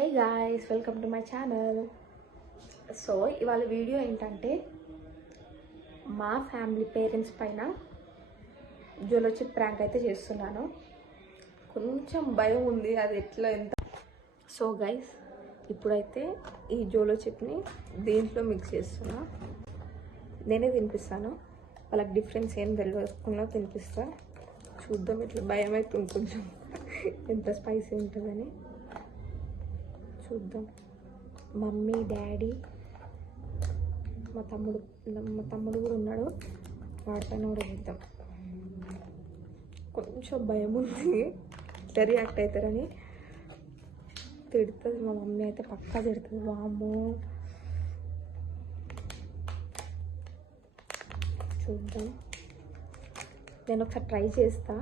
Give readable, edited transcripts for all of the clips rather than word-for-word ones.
Hey guys, welcome to my channel. So ఇవాళ video ఏంటంటే మా ఫ్యామిలీ పేరెంట్స్ పైన జోలో చిప్ ప్రాంక్ అయితే చేస్తున్నాను. కొంచెం భయం ఉంది అది ఎట్లా ఎంత. సో గైస్, ఇప్పుడైతే ఈ జోలో చిప్ని దీంట్లో మిక్స్ చేస్తున్నా. నేనే తినిపిస్తాను, వాళ్ళకి డిఫరెన్స్ ఏం తెలియకుండా తినిపిస్తా. చూద్దాం, ఇట్లా భయం అవుతుంది కొంచెం ఎంత స్పైసీ ఉంటుందని. చూద్దాం. మమ్మీ, డాడీ, మా తమ్ముడు కూడా ఉన్నాడు, వాడిపైన కూడా చూద్దాం. కొంచెం భయం ఉంది ఎట్లా రియాక్ట్ అవుతారని. తిడుతుంది మా మమ్మీ అయితే, పక్కా తిడుతుంది. వామ్మో, చూద్దాం. నేను ఒకసారి ట్రై చేస్తా,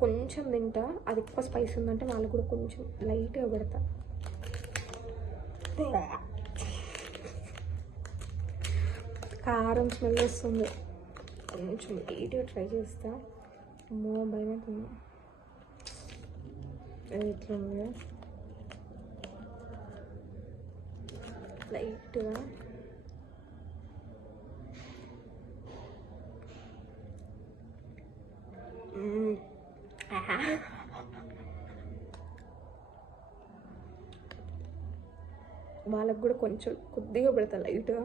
కొంచెం తింటా. అది ఎక్కువ స్పైస్ ఉందంటే వాళ్ళకు కూడా కొంచెం లైట్గా పెడతా. కారం స్మెల్ వస్తుంది, కొంచెం లైట్గా ట్రై చేస్తా. అమ్మో, భయం అవుతుంది. ఎట్లా ఉంది లైట్గా. వాళ్ళకు కూడా కొంచెం కొద్దిగా పెడతా లైట్గా.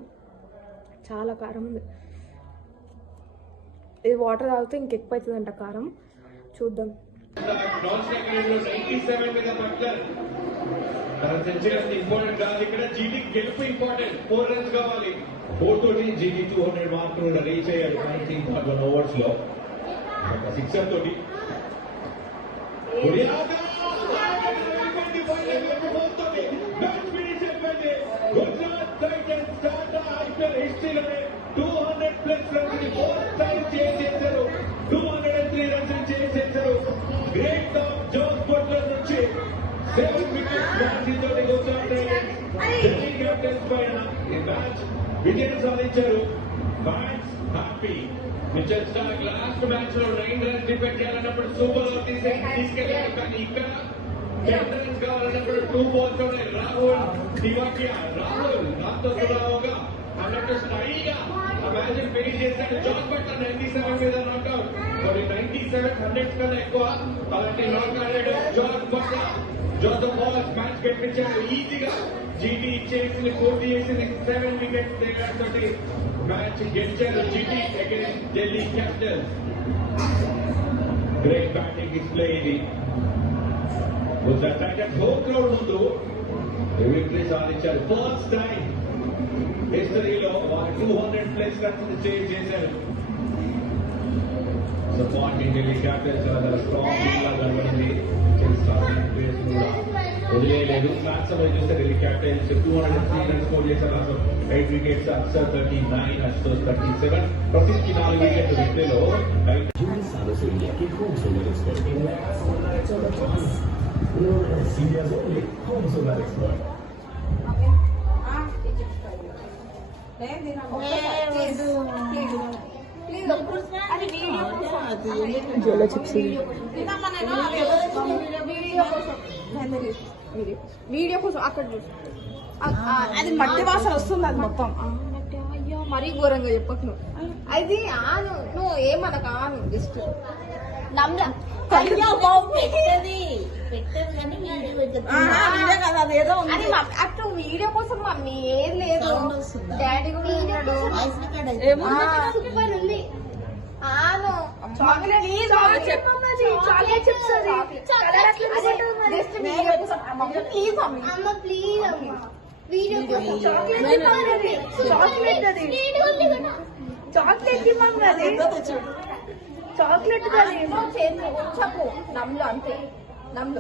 చాలా కారం ఉంది. ఇది వాటర్ తాగితే ఇంకెక్కువ అవుతుందంట కారం. చూద్దాం. విజయం సాధించారు. Fans happy. Mitchell Starc last match లో 9 రన్స్ డిఫెండ్ చేయాలన్నప్పుడు సూపర్ ఓవర్ తీసుకెళ్ళారు. కానీ ఇక్కడ 10 రన్స్ కావాలన్నప్పుడు 2 balls ఉన్నాయి. రాహుల్ నాతో సులభంగా అన్నట్టు స్టైల్గా ఆ మ్యాచ్ ఫినిష్ చేశాడు. జాస్ బట్లర్ 97 మీద నాట్అవుట్. మరి 97 100 కన్నా ఎక్కువ అలాంటి నాట్ ఆడాడు జాస్ బట్లర్. జోసెఫ్ వాల్స్ మ్యాచ్ గెలిపించాడు ఈజీగా. జీటీ చేసింది, పూర్తి చేసింది. 7 వికెట్స్ తేడాతోటి మ్యాచ్ గెలిచారు GT against Delhi Capitals. Great batting display ఇది. గుజరాత్ టైటన్స్ హోమ్ గ్రౌండ్ ముందు విక్టరీ సాధించారు. ఫస్ట్ టైం హిస్టరీలో వారు 200+ రన్స్ చేజ్ చేశారు. సపోర్టింగ్ ఢిల్లీ క్యాపిటల్స్ చాలా స్ట్రాంగ్ టీమ్ గా కనబడింది. వదిలేదు. మ్యాచ్ సమయం చూస్తే ఢిల్లీ క్యాపిటల్స్ 203 రన్స్ స్కోర్ చేశారు. 8 వికెట్స్. అక్షర్ 39, అశుతోష్ 37. ప్రసిద్ధికి 4 వికెట్లు. విక్టరీలో జోలో చిప్స్ వీడియో కోసం అక్కడ చూసి అది మట్టి వాసన వస్తుంది. అది మొత్తం అయ్యో మరీ ఘోరంగా చెప్పకు నువ్వు. అది ఆను, నువ్వు ఏమనక ఆను జస్ట్ నమ్లా అట్లా వీడియో కోసం మమ్మీ ఏం లేదు. డాడీ కూడా ఆను చాక్లెట్ చాక్లెట్ చిప్స్ చాక్లెట్ చెప్పు. నమ్లు అంతే. నమ్లు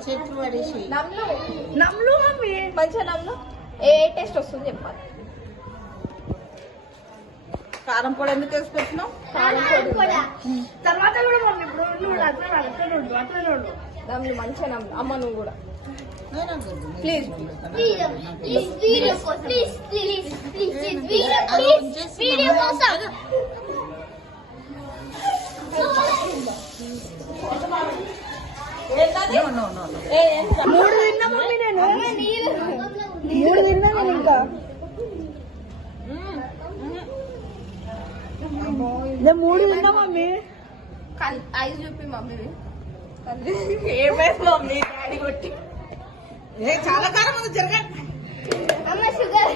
నమ్లు మమ్మీ మంచిగా నమ్లు. ఏ టేస్ట్ వస్తుంది చెప్పాలి. కారం పొడి ఎందుకు వేసి పెట్టినావు? తర్వాత కూడా మమ్మీ ఇప్పుడు అట్లా నమ్లు మంచిగా నమ్లు. అమ్మ నువ్వు కూడా ప్లీజ్ మూడు తిన్నా మమ్మీ నేను మూడు తిన్నా నేను ఇంకా నేను మూడు తిన్నా మమ్మీ ఐదు చూపి మమ్మీ ఏమైంది మమ్మీ డాడీ కొట్టి చాలా కాలం ఉంది జరగండి అమ్మ షుగర్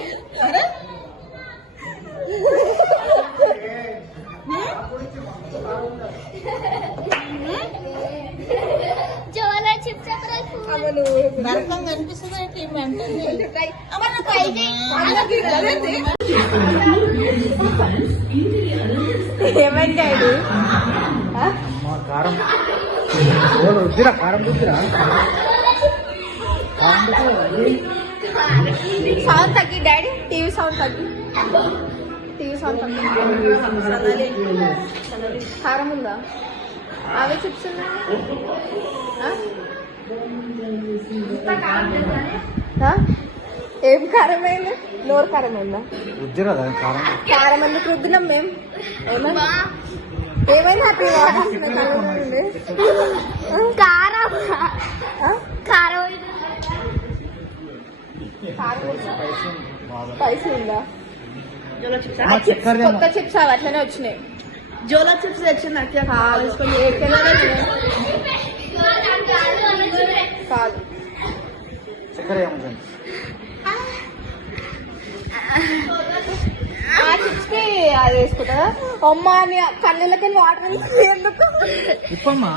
జోలా చిప్స్ నరకం కనిపిస్తుంది ఏమైంది డాడీ కారం వద్దురా కారం వద్దురా సౌండ్ తగ్గి డాడీ టీవీ సౌండ్ తగ్గి కారం ఉందా అవే చిప్స్ ఏం కారం అయింది నోరు కారం అయిందా వద్దురా కారం కారం ఎందుకు రుద్దినాం మేము ఏమైనా హ్యాపీ కారం కారం స్పైసీ ఉందా కొత్త చిప్స్ అవి అట్లనే వచ్చినాయి జోలా చిప్స్ తెచ్చింది అట్లా కాదు ఏ కలర్ కాదు చక్కెర ఏమంటుంది ఆ చిప్స్ కి అది వేసుకుంటారా అమ్మ అని కళ్ళకి వాటర్ ఎందుకు ఇప్పమ్మా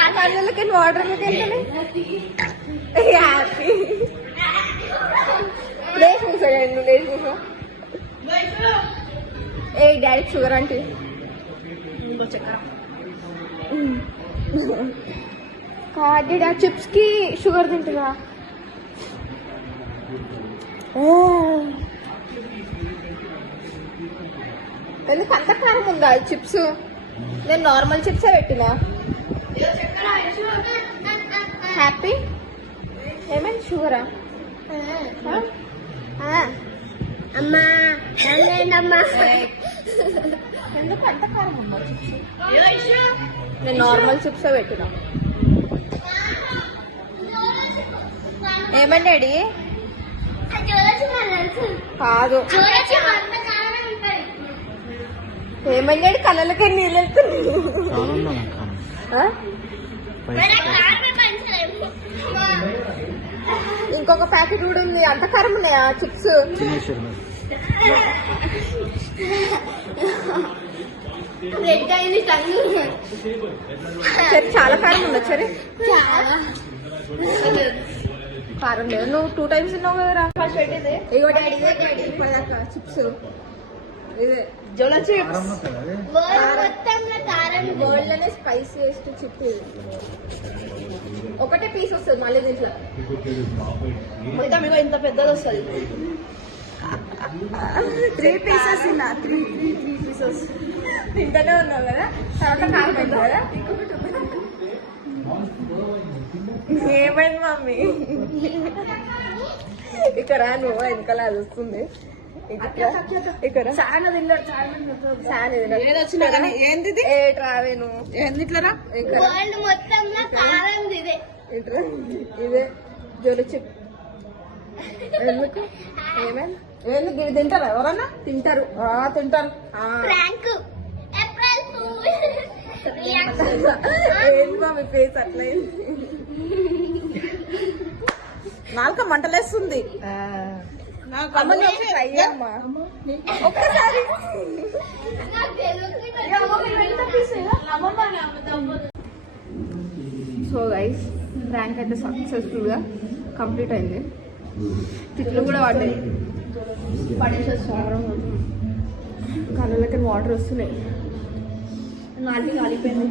ఆ కళ్ళకి వాటర్ హ్యాపీ లేచి కూర్చోండి లేచి కూర్చో ఏ డాడీ షుగర్ అంటే కాదు ఆ చిప్స్ కి షుగర్ తింటున్నా ఎందుకు అంత కారం ఉందా చిప్స్ నేను నార్మల్ చిప్సే పెట్టినా హ్యాపీ ఏమైంది షుగరా అమ్మా ఎందుకు అంత కారం ఉందా చిప్స్ నేను నార్మల్ చిప్సే పెట్టినా ఏమండి డాడీ కాదు ఏమండి కళ్ళకి నీళ్ళు వెళ్తున్నాయి ఇంకొక ప్యాకెట్ కూడా ఉంది అంత కారం ఉన్నాయా చిప్స్ రెడ్ అయింది సరే చాలా కారం ఉందా సరే కారం లేదు నువ్వు 2 times తిన్నావు కదరా ఇగో డాడీ ఇప్పటిదాకా చిప్స్ ఇదే జోలా చిప్స్ వరల్డ్ లోనే స్పైసీయెస్ట్ చిప్ ఒకటే పీస్ వస్తుంది మళ్ళీ దీంట్లో మొత్తం ఇగో ఇంత పెద్దది వస్తుంది 3 pieces తిన్నా 3 pieces తింటూనే ఉన్నావు కదా తర్వాత కారం అయింది కదా ఏమైంది మమ్మీ ఇక్కడ నువ్వు వెనకాల అది వస్తుంది ఇక్కడ ఏదొచ్చినా కానీ ఏంది ఏ ట్రావేను ఏంది ఇట్లరా మొత్తంలో కారం ఇదే ఇదే జోలు చిప్ ఎందుకు ఏమైంది ఏంది ఇది తింటారా ఎవరన్నా తింటారు తింటారు ఏంది మమ్మీ ఫేస్ అట్లా నాలుక మంటలేస్తుంది ఒక్కసారి సో గైస్ ర్యాంక్ అయితే సక్సెస్ఫుల్ గా కంప్లీట్ అయింది తిట్లు కూడా పడ్డాయి పడేసేస్తారు కళ్ళకి వాటర్ వస్తున్నాయి నాలుగు కాలిపోయింది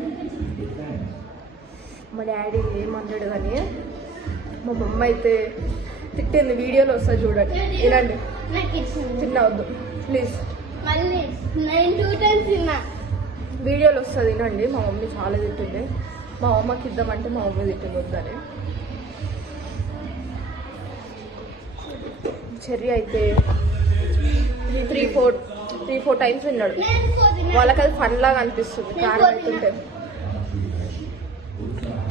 మా డాడీ ఏమన్నాడు కానీ మా మమ్మ అయితే తిట్టింది వీడియోలో వస్తుంది చూడండి వినండి తినవద్దు ప్లీజ్ వీడియోలో వస్తుంది వినండి మా మమ్మీ చాలా తిట్టింది మా అమ్మకి ఇద్దామంటే మా మమ్మీ తిట్టింది వద్దని చెర్రీ అయితే 3-4 times విన్నాడు వాళ్ళకి అది ఫన్ లాగా అనిపిస్తుంది కారం అవుతుంటే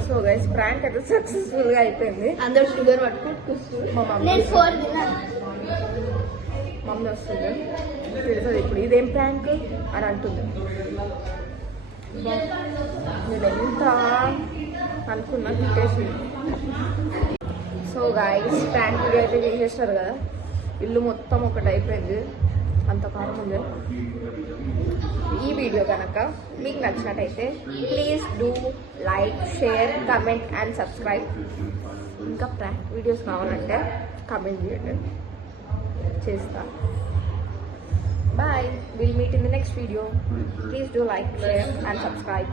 సో గైస్ ప్రాంక్ అయితే సక్సెస్ఫుల్ గా అయిపోయింది. అందరు షుగర్ పట్టుకొని కూర్చున్నారు. మా మమ్మీ నేను 4 తిన్నాను. మమ్మీ వస్తుంది తిడుతుంది ఇప్పుడు ఇదేం ప్రాంక్ అని అంటుంది. నేను ఎంత అనుకున్నా తిట్టేసి. సో గైస్ ప్రాంక్ వీడియో అయితే చేసేస్తారు కదా, ఇల్లు మొత్తం ఒకటి అయిపోయింది, అంత కారం ఉంది. ఈ వీడియో కనుక మీకు నచ్చినట్టయితే please do like, share, comment and subscribe. ఇంకా ప్రాంక్ వీడియోస్ కావాలంటే కమెంట్ చేయండి, చేస్తా. Bye. We'll meet in the next video. Please do like, share and subscribe.